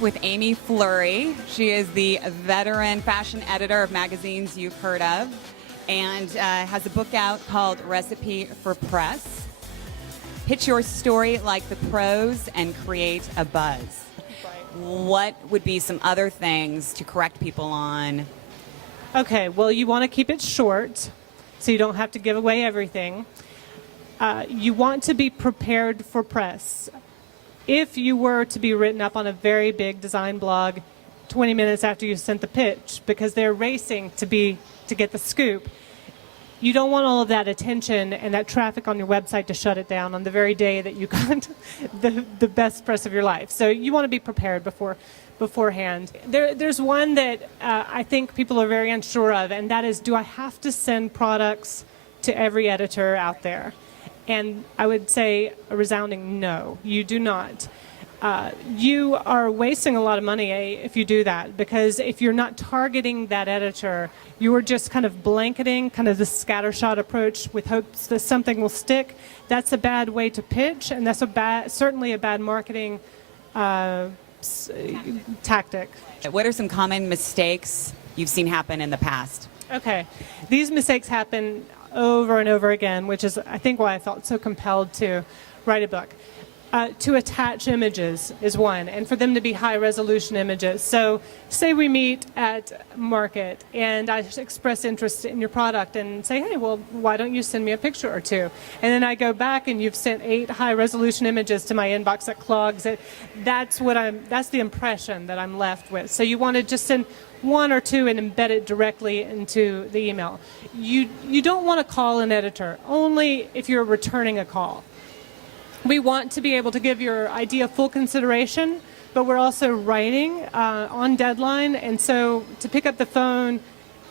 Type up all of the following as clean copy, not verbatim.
with Amy Flurry. She is the veteran fashion editor of magazines you've heard of, and has a book out called Recipe for Press. Pitch your story like the pros and create a buzz. What would be some other things to correct people on? Okay, well, you want to keep it short so you don't have to give away everything. You want to be prepared for press. If you were to be written up on a very big design blog 20 minutes after you sent the pitch because they're racing to get the scoop, you don't want all of that attention and that traffic on your website to shut it down on the very day that you got the best press of your life. So you want to be prepared beforehand. There's one that I think people are very unsure of, and that is, do I have to send products to every editor out there? And I would say a resounding no, you do not. You are wasting a lot of money if you do that, because if you're not targeting that editor, you are just kind of blanketing, kind of the scattershot approach with hopes that something will stick. That's a bad way to pitch, and that's certainly a bad marketing tactic. What are some common mistakes you've seen happen in the past? Okay, these mistakes happen over and over again, which is, I think, why I felt so compelled to write a book. To attach images is one, and for them to be high-resolution images. So say we meet at Market, and I express interest in your product and say, hey, well, why don't you send me a picture or two? And then I go back, and you've sent 8 high-resolution images to my inbox that clogs it. That's the impression that I'm left with. So you want to just send 1 or 2 and embed it directly into the email. You don't want to call an editor, only if you're returning a call. We want to be able to give your idea full consideration, but we're also writing on deadline, and so to pick up the phone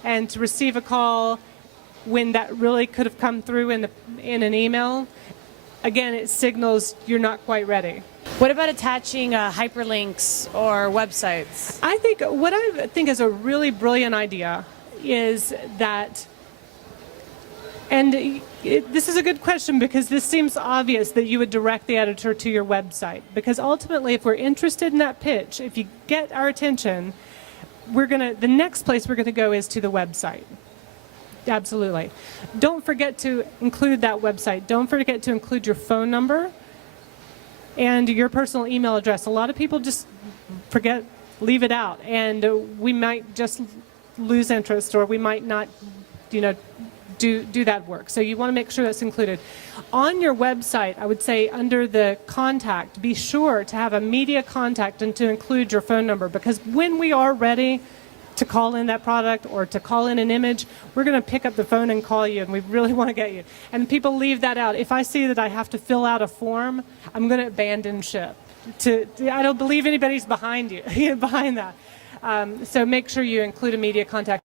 and to receive a call when that really could have come through in an email, again, it signals you're not quite ready. What about attaching hyperlinks or websites? What I think is a really brilliant idea is that, and this is a good question because this seems obvious that you would direct the editor to your website, because ultimately if we're interested in that pitch, if you get our attention, the next place we're going to go is to the website. Absolutely. Don't forget to include that website. Don't forget to include your phone number and your personal email address. A lot of people just leave it out, and we might just lose interest, or we might not, do that work. So you want to make sure that's included. On your website, I would say under the contact, be sure to have a media contact and to include your phone number, because when we are ready to call in that product or to call in an image, we're going to pick up the phone and call you, and we really want to get you. And people leave that out. If I see that I have to fill out a form, I'm going to abandon ship. I don't believe anybody's behind you, behind that. So make sure you include a media contact.